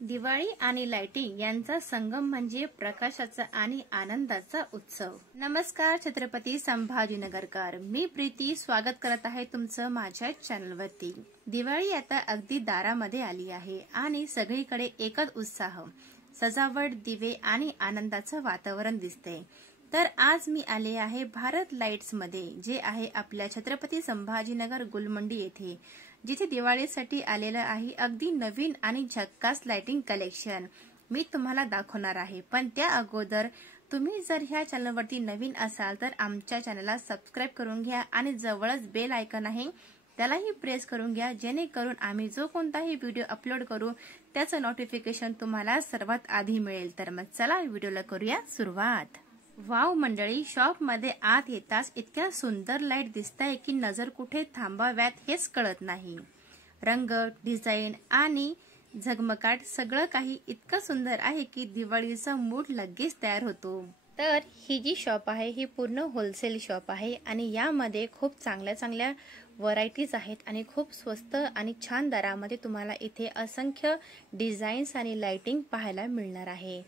दिवाळी आणि लाइटिंग यांचा संगम म्हणजे प्रकाशाचा आणि आनंदाचा उत्सव। नमस्कार छत्रपती संभाजीनगरकर, मी प्रीती स्वागत करत आहे तुमचं माझ्या चॅनलवरती। दिवाळी आता अगदी दारामध्ये आली आहे आणि सगळीकडे एकच उत्साह, सजावट, दिवे आणि आनंदाचं वातावरण दिसते। तर आज मी आले आहे भारत लाइट्स मध्ये, जे आहे आपल्या छत्रपती संभाजीनगर गुलमंडी येथे, जिथे दिवाळीसाठी आलेलं आहे अगदी नवीन आणि झक्कास लाइटिंग कलेक्शन मी तुम्हाला दाखवणार आहे। पण त्या अगोदर तुम्ही जर ह्या चॅनलवरती नवीन असाल तर आमच्या चॅनलला सबस्क्राइब करून घ्या आणि जवळच बेल आयकॉन आहे त्यालाही प्रेस करून घ्या, जेणेकरून आम्ही जो कोणताही व्हिडिओ अपलोड करू त्याचं नोटिफिकेशन तुम्हाला सर्वात आधी मिळेल। तर मग चला व्हिडिओला करूया सुरुवात। वाव मंडळी, शॉप मध्ये आत येताच इतक्या सुंदर लाईट दिसताय की नजर कुठे थांबाव्यात हेच कळत नाही। रंग, डिझाईन आणि झगमगाट सगळं काही इतकं सुंदर आहे की दिवाळीचा मूड लगेच तयार होतो। तर ही जी शॉप आहे ही पूर्ण होलसेल शॉप आहे आणि यामध्ये खूप चांगल्या व्हरायटीज आहेत आणि खूप स्वस्त आणि छान दरामध्ये तुम्हाला इथे असंख्य डिझाईन्स आणि लाइटिंग पाहायला मिळणार आहे।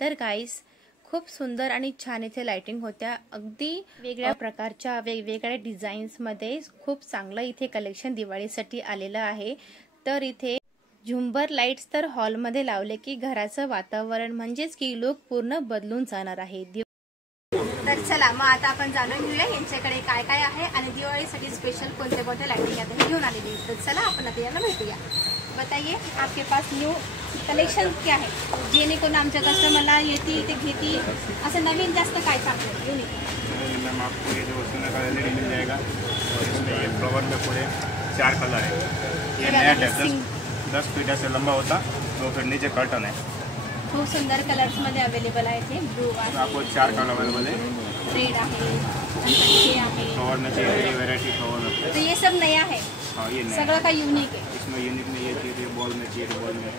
तर गाईस, खूप सुंदर आणि छान इथे लाइटिंग होत्या, अगदी वेगळ्या प्रकारच्या वेगवेगळ्या डिझाईन्स मध्ये खूप चांगलं इथे कलेक्शन दिवाळीसाठी आलेलं आहे। तर इथे झुंबर लाईट्स तर हॉल मध्ये लावले की घराचं वातावरण म्हणजेच की लुक पूर्ण बदलून जाणार आहे। तर चला मग आता आपण जाणून घेऊया यांच्याकडे काय काय आहे आणि दिवाळीसाठी स्पेशल कोणते कोणते लाइटिंग आता घेऊन आलेली आहे। तर चला आपण आता यांना भेटूया। बताइए आपके पास न्यू कलेक्शन क्या है, जेणेकरून आमच्या कस्टमरला येती ते घेती असं नवीन जास्त काय चांगलं यूनिक? मैम आपको ये जो उसमें का एलईडी मिल जाएगा और इसमें ये फ्लावर में पूरे 4 कलर है। ये नेट है 10 फीट से लंबा होता, 2 फीट नीचे कर्टन है। खूप सुंदर कलर्स मध्ये अवेलेबल आहे ते। ब्लू आहे, आपको 4 कलर अवेलेबल है। रेड आहे, हे आहे, फ्लावर में चाहिए वैरायटी फ्लावर में। तो ये सब नया है। हाँ, ये नया सगळं काही यूनिक आहे। इसमें यूनिक में ये चाहिए बॉल में चाहिए तो बॉल में।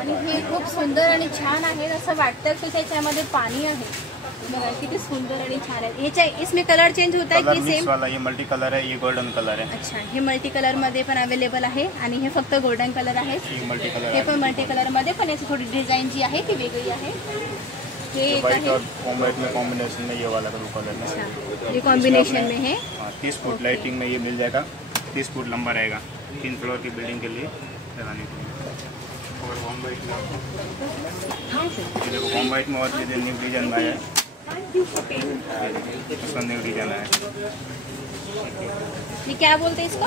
आणि हे खूप सुंदर आणि छान आहे, असं वाटतं की त्याच्यामध्ये पाणी आहे। बघा किती सुंदर आणि छान आहे। ह्याच्या इसमें कलर चेंज होता है कि सेम वाला? ये मल्टी कलर है, ये गोल्डन कलर है। अच्छा, हे मल्टी कलर मध्ये पण अवेलेबल आहे आणि हे फक्त गोल्डन कलर आहे। ये मल्टी कलर हे पण मल्टी कलर मध्ये, पण याची थोडी डिझाईन जी आहे ती वेगळी आहे। हे व्हाइट और व्हाइट में कॉम्बिनेशन में ये वाला कलर में, ये कॉम्बिनेशन में है। 30 फुट लाइटिंग में ये मिल जाएगा। 30 फुट लंबा रहेगा, 3 फ्लोर की बिल्डिंग के लिए लगाने के लिए। और होम वाइट में और भी न्यू डिजाइन आया है, उसका न्यू डिजाइन है। ये क्या बोलते हैं इसको?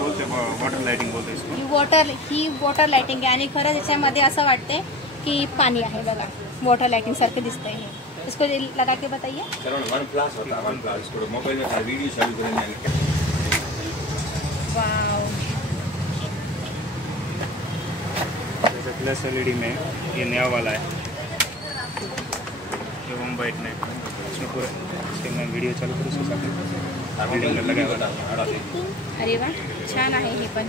बोलते वाटर लाइटिंग बोलते हैं इसको। ही वॉटर लाइटिंग आहे आणि खरंच याच्यामध्ये असं वाटतंय की पाणी आहे। बघा वॉटर लाइटिंग सारखं दिसतंय हे। इसको लगा के बताइए। वाव, प्लस एलईडी में ये नया वाला है, ये होम वाइट में। इसमें पूरा इसके मैं वीडियो चालू करूँ उसके साथ बिल्डिंग लगा हुआ। अरे वाह, छान आहे हे पण।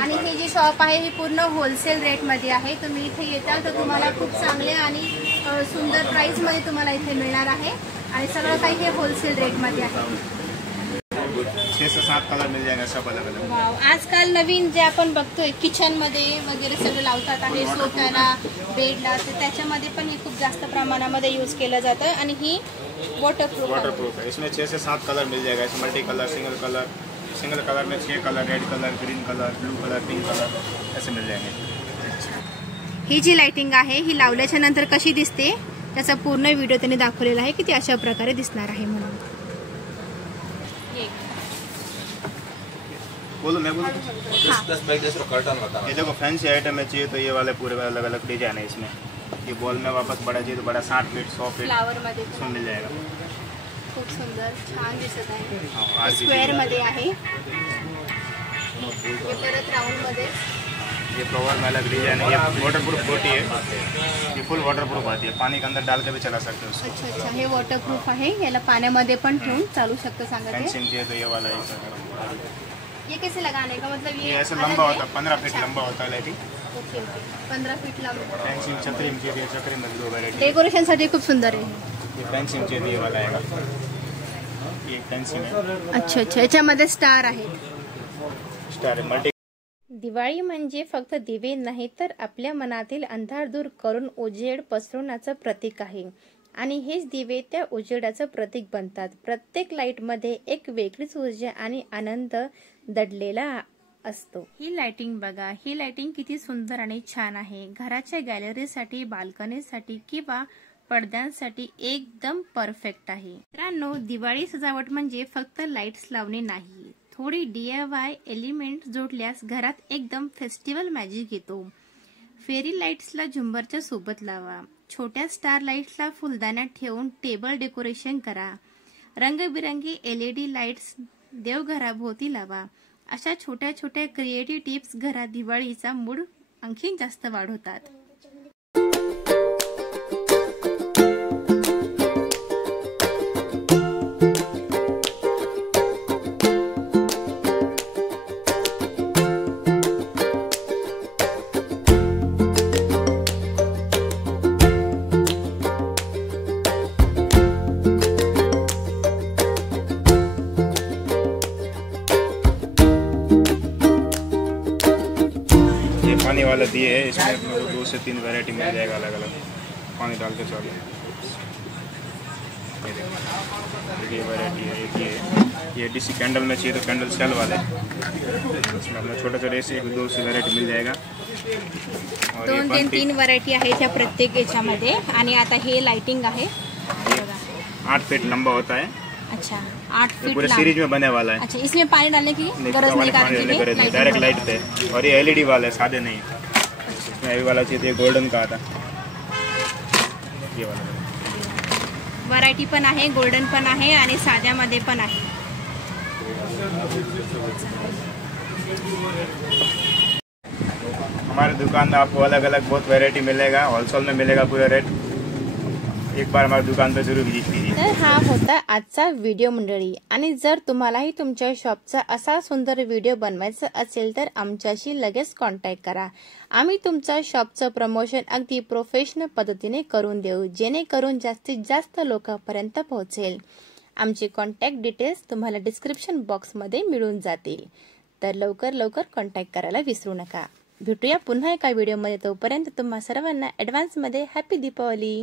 आणि हे जी शॉप आहे ही पूर्ण होलसेल रेट मध्ये आहे। तुम्ही इथे येताल तर तुम्हाला खूप चांगले आणि सुंदर प्राइस मध्ये तुम्हाला इथे मिळणार आहे आणि सगळं काही हे होलसेल रेट मध्ये आहे। 6 से 7 कलर मिल जाएगा, सब अलग अलग। वाव, आजकाल नवीन जे आपण बघतोय किचन मध्ये वगैरे सगळं लावतात आहे, सोफ्याला, बेडला, तर त्याच्यामध्ये पण हे खूप जास्त प्रमाणामध्ये यूज केलं जातं आणि ही वॉटरप्रूफ है। इसमें 6 से 7 कलर मिल जाएगा। इसमें मल्टी कलर, सिंगल कलर में 6 colour, red colour, green colour, blue colour, pink colour ऐसे मिल जाएंगे। अच्छा, ही जी लाइटिंग आहे ही लावल्याच्या नंतर कशी दिसते त्याचा पूर्ण व्हिडिओ त्यांनी दाखवलेला आहे की ती अशा प्रकारे दिसणार आहे म्हणून। बोलो, मैं बोलूं? 10 कर्टन होता है। ये देखो फैंसी आइटम में चाहिए तो ये वाले पूरे अलग अलग डिजाइन है इसमें। ये बॉल में वापस बड़ा चाहिए तो बड़ा 60 फीट 100 फीट फ्लावर मध्ये इसमें मिल जाएगा। खूप सुंदर छान दिसत आहे। हाँ, स्क्वेअर मध्ये आहे, हे परत राऊंड मध्ये। ये फ्लावर में अलग डिजाइन है। ये वाटरप्रूफ बोटी है, ये फुल वाटरप्रूफ आती है, पानी के अंदर डाल के भी चला सकते हो उसको। अच्छा, हे वॉटरप्रूफ आहे, याला पाण्यामध्ये पण ठेवून चालू शकतो सांगते। फेंसिंग चाहिए तो ये वाला है। ये कैसे लगाने का मतलब? ये ऐसे लंबा होता है, 15 फीट लंबा होता है लाइटिंग। ओके, 15 फीट लंबा। फेंसिंग छतरी में चाहिए, छतरी में 2 वैरायटी। डेकोरेशन साठी खूप सुंदर आहे। ये फेंसिंग चाहिए ये वाला आएगा। ये फॅन्सी आहे. अच्छा अच्छा, याच्यामध्ये स्टार आहे. स्टार आहे मल्टी. दिवाळी म्हणजे फक्त दिवे नाही तर आपल्या मनातील अंधार दूर करून उजेड पसरवण्याचं प्रतीक आहे. आणि हेच दिवे त्या उजेडाचं प्रतीक बनतात. प्रत्येक लाईटमध्ये एक वेगळीच ऊर्जा आणि आनंद दडलेला असतो. ही लाइटिंग बघा, ही लाइटिंग किती सुंदर आणि छान आहे. घराच्या गॅलरीसाठी, बाल्कनीसाठी किंवा पडद्यांसाठी एकदम परफेक्ट आहे. मित्रांनो, दिवाळी सजावट म्हणजे फक्त लाईट्स लावणे नाही, थोडी DIY एलिमेंट जोडल्यास घरात एकदम फेस्टिवल मॅजिक येतो. फेरी लाईट्सला झुंबरच्या सोबत लावा, छोट्या स्टार लाईट्सला फुलदाण्यात ठेवून टेबल डेकोरेशन करा, रंगबिरंगी LED लाईट्स देवघराभोवती लावा. अशा छोट्या छोट्या क्रिएटिव्ह टिप्स घरात दिवाळीचा मूड आणखी जास्त वाढवतात. पानी वाला दिए है, इसमें अपने को 2 से 3 वैरायटी मिल जाएगा अलग अलग. पानी डाल के चालू. ये वैरायटी है. एक ये DC कैंडल में चाहिए तो कैंडल सेल वाले, इसमें अपना छोटा छोटा ऐसे 2 से वैरायटी मिल जाएगा. 2-3 व्हरायटी आहे त्या प्रत्येक याच्यामध्ये. आणि आता हे लाइटिंग आहे, 8 फीट लंबा होता है. अच्छा, 8 फीट पूरे सीरीज में बने वाला है. अच्छा, इसमें पानी डालने की गरज नहीं, डायरेक्ट लाइट थे. और ये LED वाला है, सादे नहीं. इसमें ये वाला चाहिए, गोल्डन का आता. ये वाला व्हरायटी पण आहे, गोल्डन पण आहे आणि साध्यामध्ये पण आहे. हमारे दुकान में आपको अलग अलग बहुत वैरायटी मिलेगा. होलसेल में मिलेगा पूरा रेट. एक बार हमारी दुकान पे जरूर विजिट कीजिए. तर हा होता आजचा व्हिडिओ मंडळी. आणि जर तुम्हालाही तुमच्या शॉपचा असा सुंदर व्हिडिओ बनवायचा असेल तर आमच्याशी लगेच कॉन्टॅक्ट करा. आम्ही तुमच्या शॉपचं प्रमोशन अगदी प्रोफेशनल पद्धतीने करून देऊ, जेणेकरून जास्तीत जास्त लोकांपर्यंत पोहोचेल. आमचे कॉन्टॅक्ट डिटेल्स तुम्हाला डिस्क्रिप्शन बॉक्समध्ये मिळून जातील. तर लवकर कॉन्टॅक्ट करायला विसरू नका. भेटूया पुन्हा एका व्हिडिओमध्ये. तोपर्यंत तुम्हा सर्वांना ॲडव्हान्समध्ये हॅपी दीपावली.